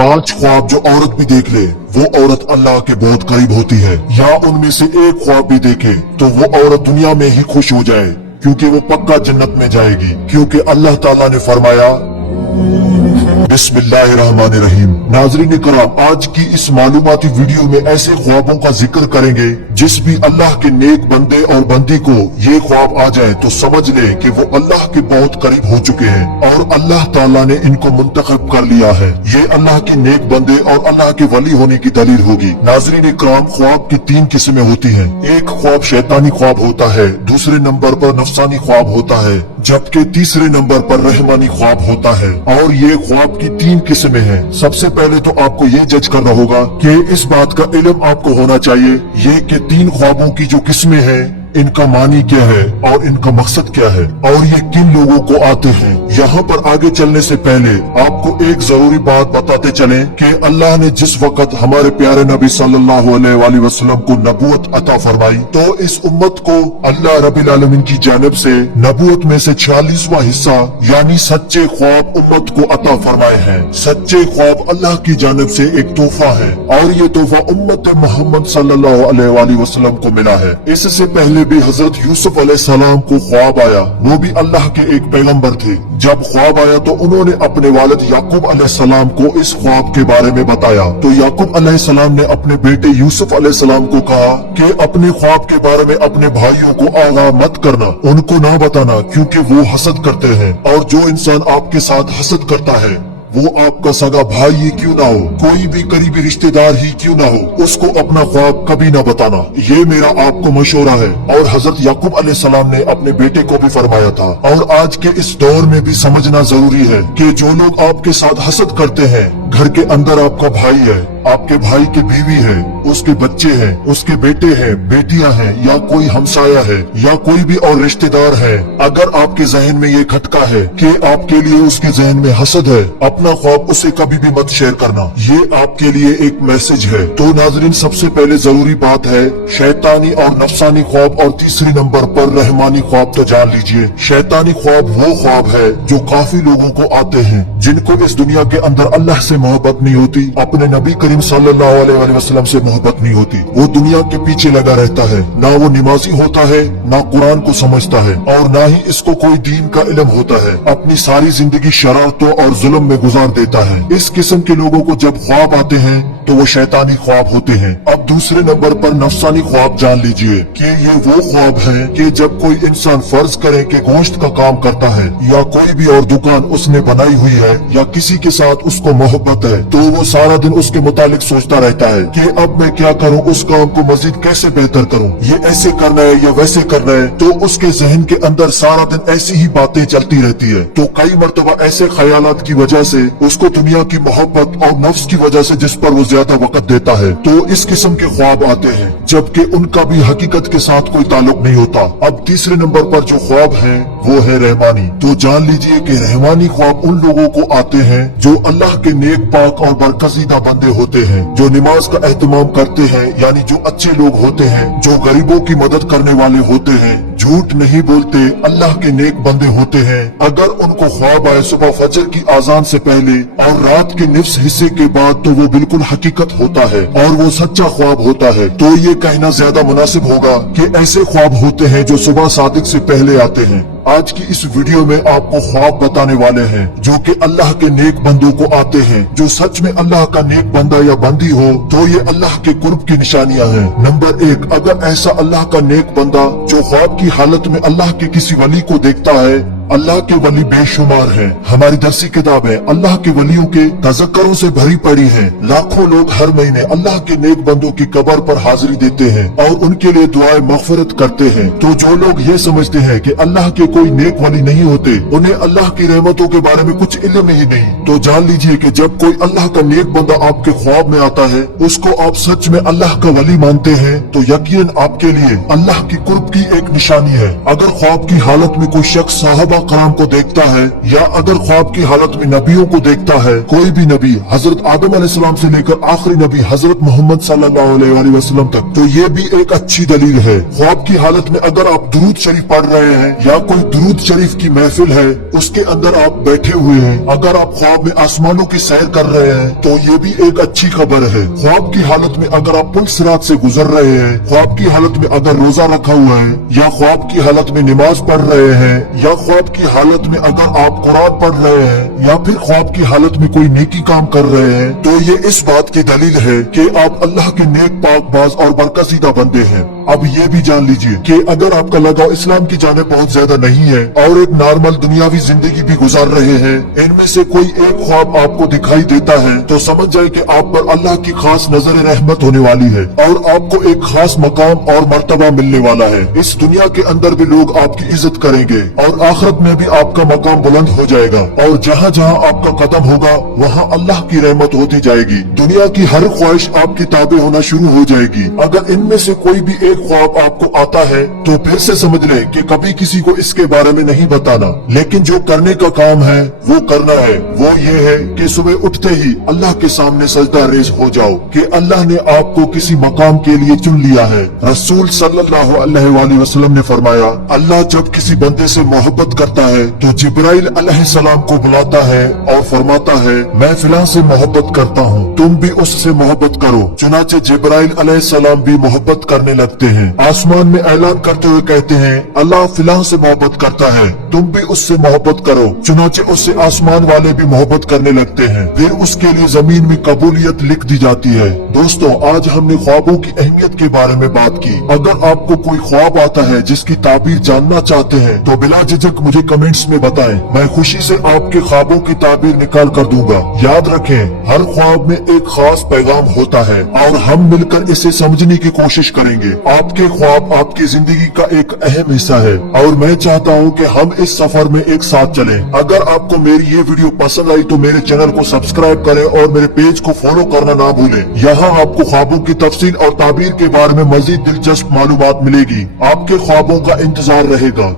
5 ख्वाब जो औरत भी देख ले वो औरत अल्लाह के बहुत करीब होती है, या उनमें से एक ख्वाब भी देखे तो वो औरत दुनिया में ही खुश हो जाए, क्योंकि वो पक्का जन्नत में जाएगी। क्योंकि अल्लाह ताला ने फरमाया बिस्मिल्लाहिर्रहमानिर्रहीम। नाज़रीन इकराम, आज की इस मालूमाती वीडियो में ऐसे ख्वाबों का जिक्र करेंगे जिस भी अल्लाह के नेक बंदे और बंदी को ये ख्वाब आ जाए तो समझ ले कि वो अल्लाह के बहुत करीब हो चुके हैं और अल्लाह ताला ने इनको मुंतखब कर लिया है। ये अल्लाह के नेक बंदे और अल्लाह के वली होने की दलील होगी। नाज़रीन इकराम, ख्वाब की 3 किस्में होती हैं। एक ख्वाब शैतानी ख्वाब होता है, दूसरे नंबर पर नफसानी ख्वाब होता है, जबकि तीसरे नंबर पर रहमानी ख्वाब होता है। और ये ख्वाब की 3 किस्में हैं। सबसे पहले तो आपको ये जज करना होगा कि इस बात का इल्म आपको होना चाहिए ये कि 3 ख्वाबों की जो किस्में हैं इनका मानी क्या है और इनका मकसद क्या है और ये किन लोगों को आते हैं। यहाँ पर आगे चलने से पहले आपको एक जरूरी बात बताते चलें कि अल्लाह ने जिस वक्त हमारे प्यारे नबी सल्लल्लाहु अलैहि वसल्लम को नबूवत अता फरमाई तो इस उम्मत को अल्लाह रब्बिल आलमीन की जानिब से नबूवत में से 46वां हिस्सा यानी सच्चे ख्वाब उम्मत को अता फरमाए हैं। सच्चे ख्वाब अल्लाह की जानिब से एक तोहफा है और ये तोहफा उम्मत मोहम्मद सल्लल्लाहु अलैहि वसल्लम को मिला है। इससे पहले भी हजरत यूसुफ अलैहिस्सलाम को ख्वाब आया, वो भी अल्लाह के एक पैगंबर थे। जब ख्वाब आया तो उन्होंने अपने वालिद याकूब अलैहिस्सलाम को इस ख्वाब के बारे में बताया तो याकूब अलैहिस्सलाम ने अपने बेटे यूसुफ अलैहिस्सलाम को कहा कि अपने ख्वाब के बारे में अपने भाइयों को आगाह मत करना, उनको ना बताना, क्योंकि वो हसद करते हैं और जो इंसान आपके साथ हसद करता है वो आपका सगा भाई ही क्यों ना हो, कोई भी करीबी रिश्तेदार ही क्यों ना हो, उसको अपना ख्वाब कभी ना बताना। ये मेरा आपको मशवरा है। और हजरत याकूब अलैहिस्सलाम ने अपने बेटे को भी फरमाया था। और आज के इस दौर में भी समझना जरूरी है कि जो लोग आपके साथ हसद करते हैं, घर के अंदर आपका भाई है, आपके भाई की बीवी है, उसके बच्चे हैं, उसके बेटे हैं, बेटियां हैं, या कोई हमसाया है या कोई भी और रिश्तेदार है, अगर आपके जहन में ये खटका है कि आपके लिए उसके जहन में हसद है, अपना ख्वाब उसे कभी भी मत शेयर करना। ये आपके लिए एक मैसेज है। तो नाजरीन, सबसे पहले जरूरी बात है शैतानी और नफसानी ख्वाब और तीसरे नंबर पर रहमानी ख्वाब तो जान लीजिए। शैतानी ख्वाब वो ख्वाब है जो काफी लोगों को आते हैं जिनको इस दुनिया के अंदर अल्लाह से मोहब्बत नहीं होती, अपने नबी करीम सल्लल्लाहु अलैहि वसल्लम से मोहब्बत नहीं होती, वो दुनिया के पीछे लगा रहता है, ना वो नमाजी होता है, ना कुरान को समझता है और ना ही इसको कोई दीन का इल्म होता है, अपनी सारी जिंदगी शरारतों और जुल्म में गुजार देता है। इस किस्म के लोगों को जब ख्वाब आते हैं तो वो शैतानी ख्वाब होते हैं। अब दूसरे नंबर पर नफसानी ख्वाब जान लीजिए कि ये वो ख्वाब है कि जब कोई इंसान फर्ज करे कि गोश्त का काम करता है या कोई भी और दुकान उसने बनाई हुई है या किसी के साथ उसको मोहब्बत है तो वो सारा दिन उसके मुतालिक सोचता रहता है कि अब मैं क्या करूं, उस काम को मजीद कैसे बेहतर करूं, ये ऐसे करना है या वैसे करना है। तो उसके जहन के अंदर सारा दिन ऐसी ही बातें चलती रहती है। तो कई मर्तबा ऐसे ख्यालात की वजह से उसको दुनिया की मोहब्बत और नफ्स की वजह से जिस पर वो ज्यादा वक्त देता है तो इस किस्म के ख्वाब आते हैं, जबकि उनका भी हकीकत के साथ कोई ताल्लुक नहीं होता। अब तीसरे नंबर पर जो ख्वाब है वो है रहमानी। तो जान लीजिए कि रहमानी ख्वाब उन लोगों को आते हैं जो अल्लाह के नेक पाक और बरकसीदा बंदे होते हैं, जो नमाज का एहतमाम करते हैं, यानी जो अच्छे लोग होते हैं, जो गरीबों की मदद करने वाले होते हैं, झूठ नहीं बोलते, अल्लाह के नेक बंदे होते हैं। अगर उनको ख्वाब आए सुबह फजर की आजान से पहले और रात के निफ्स हिस्से के बाद तो वो बिल्कुल हकीकत होता है और वो सच्चा ख्वाब होता है। तो ये कहना ज्यादा मुनासिब होगा कि ऐसे ख्वाब होते हैं जो सुबह सादिक से पहले आते हैं। आज की इस वीडियो में आपको ख्वाब बताने वाले हैं जो कि अल्लाह के नेक बंदों को आते हैं। जो सच में अल्लाह का नेक बंदा या बंदी हो तो ये अल्लाह के कुर्ब की निशानियां हैं। नंबर 1, अगर ऐसा अल्लाह का नेक बंदा जो ख्वाब की हालत में अल्लाह के किसी वली को देखता है, अल्लाह के वली बेशुमार हैं। हमारी दरसी किताब है अल्लाह के वलियों के तज़क्करों से भरी पड़ी है। लाखों लोग हर महीने अल्लाह के नेक बंदों की कब्र पर हाजिरी देते हैं और उनके लिए दुआएं मग़फ़िरत करते हैं। तो जो लोग ये समझते हैं कि अल्लाह के कोई नेक वली नहीं होते, उन्हें अल्लाह की रहमतों के बारे में कुछ इल्म ही नहीं, तो जान लीजिए कि जब कोई अल्लाह का नेक बंदा आपके ख्वाब में आता है, उसको आप सच में अल्लाह का वली मानते हैं, तो यकीनन आपके लिए अल्लाह की कुर्ब की एक निशानी है। अगर ख्वाब की हालत में कोई शख्स साहबा कराम को देखता है या अगर ख्वाब की हालत में नबियों को देखता है, कोई भी नबी हजरत आदम अलैहिस्सलाम से लेकर आखिरी नबी हजरत मोहम्मद सल्लल्लाहु अलैहि वसल्लम तक, तो ये भी एक अच्छी दलील है। ख्वाब की हालत में अगर आप दुरूद शरीफ पढ़ रहे हैं या कोई दुरूद शरीफ की महफिल है उसके अंदर आप बैठे हुए हैं, अगर आप ख्वाब में आसमानों की सैर कर रहे हैं तो ये भी एक अच्छी खबर है। ख्वाब की हालत में अगर आप पुल सिरात से गुजर रहे हैं, ख्वाब की हालत में अगर रोजा रखा हुआ है या ख्वाब की हालत में नमाज पढ़ रहे हैं या ख्वाब की हालत में अगर आप कुरान पढ़ रहे हैं या फिर ख्वाब की हालत में कोई नेकी काम कर रहे हैं, तो ये इस बात की दलील है कि आप अल्लाह के नेक पाकबाज और बरकसीदा बंदे हैं। अब ये भी जान लीजिए कि अगर आपका लगाव इस्लाम की जाने बहुत ज्यादा नहीं है और एक नॉर्मल दुनियावी जिंदगी भी गुजार रहे हैं, इनमें से कोई एक ख्वाब आपको दिखाई देता है तो समझ जाए कि आप पर अल्लाह की खास नजर रहमत होने वाली है और आपको एक खास मकाम और मर्तबा मिलने वाला है। इस दुनिया के अंदर भी लोग आपकी इज्जत करेंगे और आखिरत में भी आपका मकाम बुलंद हो जाएगा और जहाँ जहाँ आपका कदम होगा वहाँ अल्लाह की रहमत होती जाएगी। दुनिया की हर ख्वाहिश आपकी ताबे होना शुरू हो जाएगी। अगर इनमें से कोई भी एक ख्वाब आपको आता है तो फिर से समझ ले कि कभी किसी को इसके बारे में नहीं बताना, लेकिन जो करने का काम है वो करना है। वो ये है कि सुबह उठते ही अल्लाह के सामने सजदा रेज हो जाओ कि अल्लाह ने आपको किसी मकाम के लिए चुन लिया है। रसूल सल्लल्लाहु अलैहि वसल्लम ने फरमाया, अल्लाह जब किसी बंदे से मोहब्बत करता है तो जिब्राइल अलैहिस्सलाम को बुलाता है और फरमाता है, मैं फिलहाल से मोहब्बत करता हूँ, तुम भी उससे मोहब्बत करो। चुनाचे जिब्राइल अलैहिस्सलाम भी मोहब्बत करने लगते हैं। आसमान में ऐलान करते हुए कहते हैं, अल्लाह फिलहाल से मोहब्बत करता है, तुम भी उससे मोहब्बत करो। चुनाचे उससे आसमान वाले भी मोहब्बत करने लगते हैं। फिर उसके लिए जमीन में कबूलियत लिख दी जाती है। दोस्तों, आज हमने ख्वाबों की अहमियत के बारे में बात की। अगर आपको कोई ख्वाब आता है जिसकी ताबीर जानना चाहते हैं तो बिला झिझक मुझे कमेंट्स में बताएं। मैं खुशी से आपके ख्वाबों की ताबीर निकाल कर दूंगा। याद रखें, हर ख्वाब में एक खास पैगाम होता है और हम मिलकर इसे समझने की कोशिश करेंगे। आपके ख्वाब आपकी जिंदगी का एक अहम हिस्सा है और मैं चाहता हूँ कि हम इस सफर में एक साथ चलें। अगर आपको मेरी ये वीडियो पसंद आई तो मेरे चैनल को सब्सक्राइब करें और मेरे पेज को फॉलो करना ना भूलें। यहाँ आपको ख्वाबों की तफसील और ताबीर के बारे में मजीद दिलचस्प मालूमात मिलेगी। आपके ख्वाबों का इंतजार रहेगा।